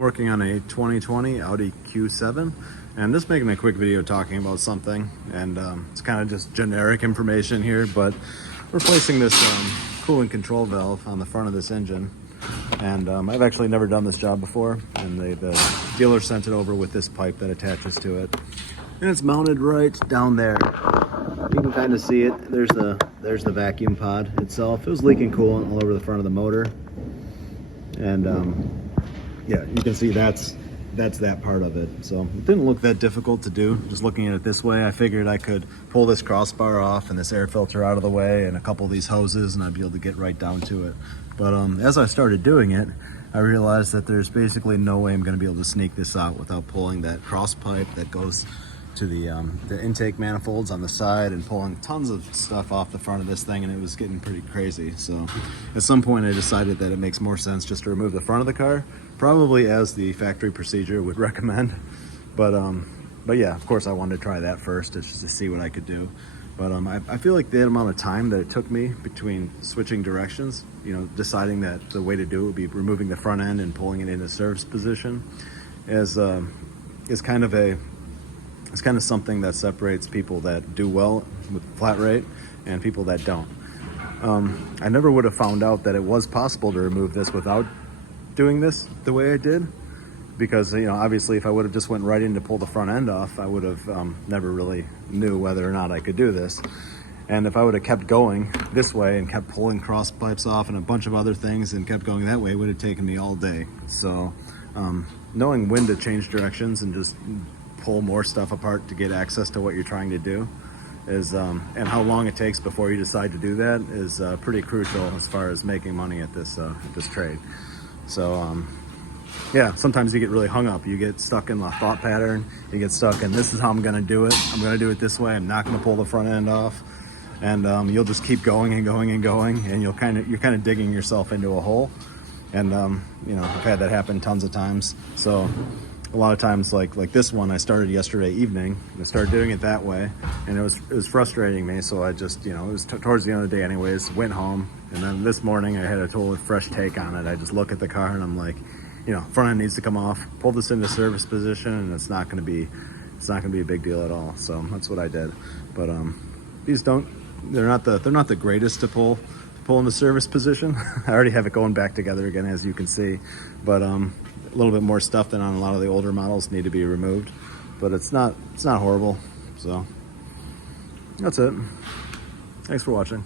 Working on a 2020 Audi Q7, and just making a quick video talking about something, and it's kind of just generic information here, but replacing this coolant control valve on the front of this engine. And I've actually never done this job before, and the dealer sent it over with this pipe that attaches to it, and it's mounted right down there. You can kind of see it. There's the vacuum pod itself. It was leaking coolant all over the front of the motor, and yeah, you can see that's that part of it. So it didn't look that difficult to do. Just looking at it this way, I figured I could pull this crossbar off and this air filter out of the way and a couple of these hoses, and I'd be able to get right down to it. But as I started doing it, I realized that there's basically no way I'm going to be able to sneak this out without pulling that cross pipe that goes to the intake manifolds on the side and pulling tons of stuff off the front of this thing, and it was getting pretty crazy. So at some point I decided that it makes more sense just to remove the front of the car, probably as the factory procedure would recommend. But yeah, of course I wanted to try that first just to see what I could do. But I feel like the amount of time that it took me between switching directions, you know, deciding that the way to do it would be removing the front end and pulling it into service position is kind of something that separates people that do well with flat rate and people that don't. I never would have found out that it was possible to remove this without doing this the way I did, because, you know, obviously if I would have just went right in to pull the front end off, I would have never really knew whether or not I could do this. And if I would have kept going this way and kept pulling cross pipes off and a bunch of other things and kept going that way, it would have taken me all day. So knowing when to change directions and just pull more stuff apart to get access to what you're trying to do is and how long it takes before you decide to do that is pretty crucial as far as making money at this trade. So yeah, sometimes you get really hung up. You get stuck in the thought pattern. You get stuck in, this is how I'm going to do it. I'm going to do it this way. I'm not going to pull the front end off. And you'll just keep going and going and going, and you're kind of digging yourself into a hole. And you know, I've had that happen tons of times. So a lot of times, like this one, I started yesterday evening. I started doing it that way, and it was frustrating me. So I just, you know, it was towards the end of the day anyways, went home, and then this morning I had a totally fresh take on it. I just look at the car and I'm like, you know, front end needs to come off, pull this into service position, and it's not going to be a big deal at all. So that's what I did. But they're not the greatest to pull into service position. I already have it going back together again, as you can see, but a little bit more stuff than on a lot of the older models need to be removed, but it's not horrible. So that's it. Thanks for watching.